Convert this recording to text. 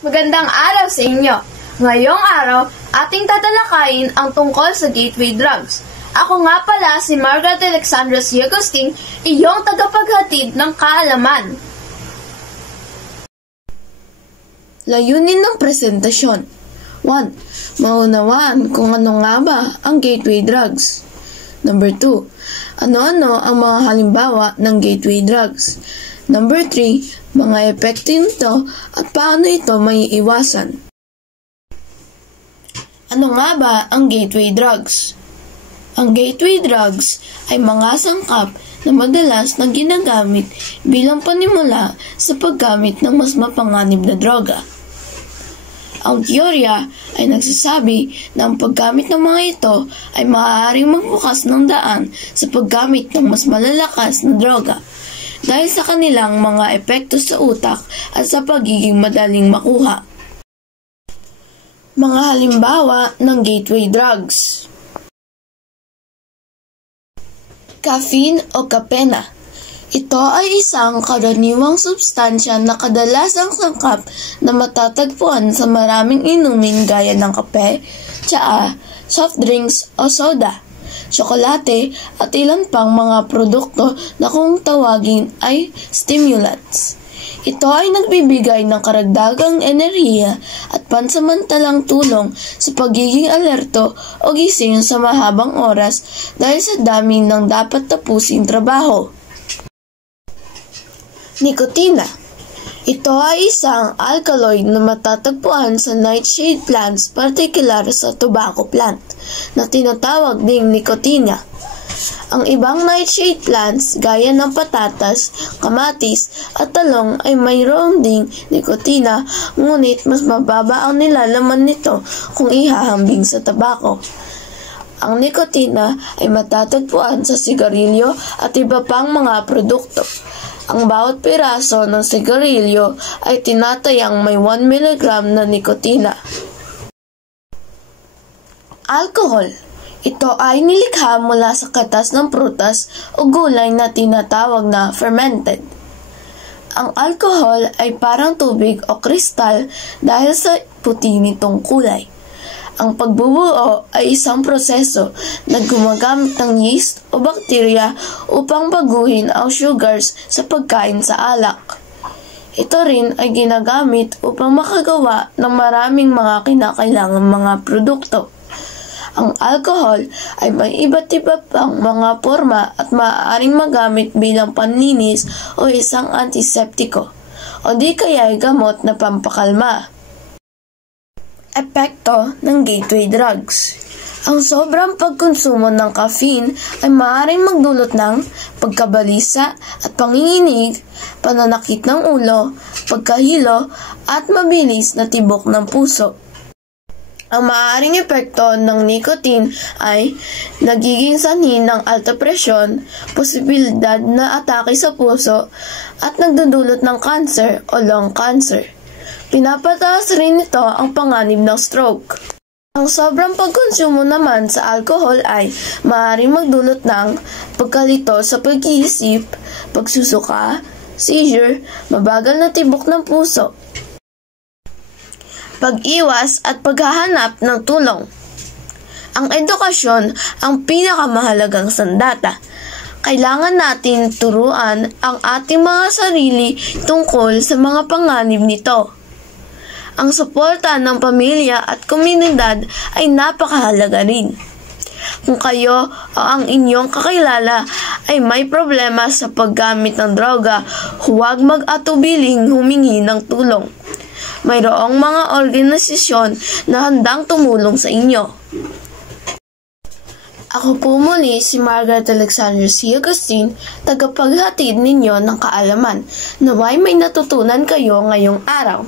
Magandang araw sa inyo. Ngayong araw, ating tatalakayin ang tungkol sa gateway drugs. Ako nga pala si Margaret Alexandra C. Agustin, iyong tagapaghatid ng kaalaman. Layunin ng presentasyon. 1. Maunawaan kung ano nga ba ang gateway drugs. Number 2. Ano-ano ang mga halimbawa ng gateway drugs. Number 3. Mga epekto nito at paano ito may iwasan. Ano nga ba ang gateway drugs? Ang gateway drugs ay mga sangkap na madalas na ginagamit bilang panimula sa paggamit ng mas mapanganib na droga. Ang teorya ay nagsasabi na ang paggamit ng mga ito ay maaaring magbukas ng daan sa paggamit ng mas malalakas na droga dahil sa kanilang mga epekto sa utak at sa pagiging madaling makuha. Mga halimbawa ng gateway drugs. Caffeine o kapena. Ito ay isang karaniwang substansya na kadalasang sangkap na matatagpuan sa maraming inumin gaya ng kape, tsaa, soft drinks o soda, tsokolate at ilan pang mga produkto na kung tawagin ay stimulants. Ito ay nagbibigay ng karagdagang enerhiya at pansamantalang tulong sa pagiging alerto o gising sa mahabang oras dahil sa dami ng dapat tapusing trabaho. Nikotina. Ito ay isang alkaloid na matatagpuan sa nightshade plants, partikular sa tobacco plant, na tinatawag ding nikotina. Ang ibang nightshade plants gaya ng patatas, kamatis at talong ay mayroon ding nikotina, ngunit mas mababa ang nilalaman nito kung ihahambing sa tabako. Ang nikotina ay matatagpuan sa sigarilyo at iba pang mga produkto. Ang bawat piraso ng sigarilyo ay tinatayang may 1 mg na nikotina. Alcohol. Ito ay nilikha mula sa katas ng prutas o gulay na tinatawag na fermented. Ang alcohol ay parang tubig o kristal dahil sa puti nitong kulay. Ang pagbubuo ay isang proseso na gumagamit ng yeast o bakterya upang baguhin ang sugars sa pagkain sa alak. Ito rin ay ginagamit upang makagawa ng maraming mga kinakailangang mga produkto. Ang alcohol ay may iba't iba pang mga forma at maaaring magamit bilang panlinis o isang antiseptiko o di kaya ay gamot na pampakalma. Epekto ng gateway drugs. Ang sobrang pagkonsumo ng caffeine ay maaaring magdulot ng pagkabalisa at panginginig, pananakit ng ulo, pagkahilo at mabilis na tibok ng puso. Ang maaaring epekto ng nicotine ay nagiging sanhi ng alta presyon, posibilidad na atake sa puso at nagdudulot ng cancer o lung cancer. Pinapataas rin ito ang panganib ng stroke. Ang sobrang pagkonsumo naman sa alcohol ay maaaring magdulot ng pagkalito sa pag-iisip, pagsusuka, seizure, mabagal na tibok ng puso, pag-iwas at paghahanap ng tulong. Ang edukasyon ang pinakamahalagang sandata. Kailangan natin turuan ang ating mga sarili tungkol sa mga panganib nito. Ang suporta ng pamilya at komunidad ay napakahalaga rin. Kung kayo o ang inyong kakilala ay may problema sa paggamit ng droga, huwag mag-atubiling humingi ng tulong. Mayroong mga organisasyon na handang tumulong sa inyo. Ako po muli si Margaret Alexandra C. Agustin, tagapaghatid ninyo ng kaalaman. Naway may natutunan kayo ngayong araw.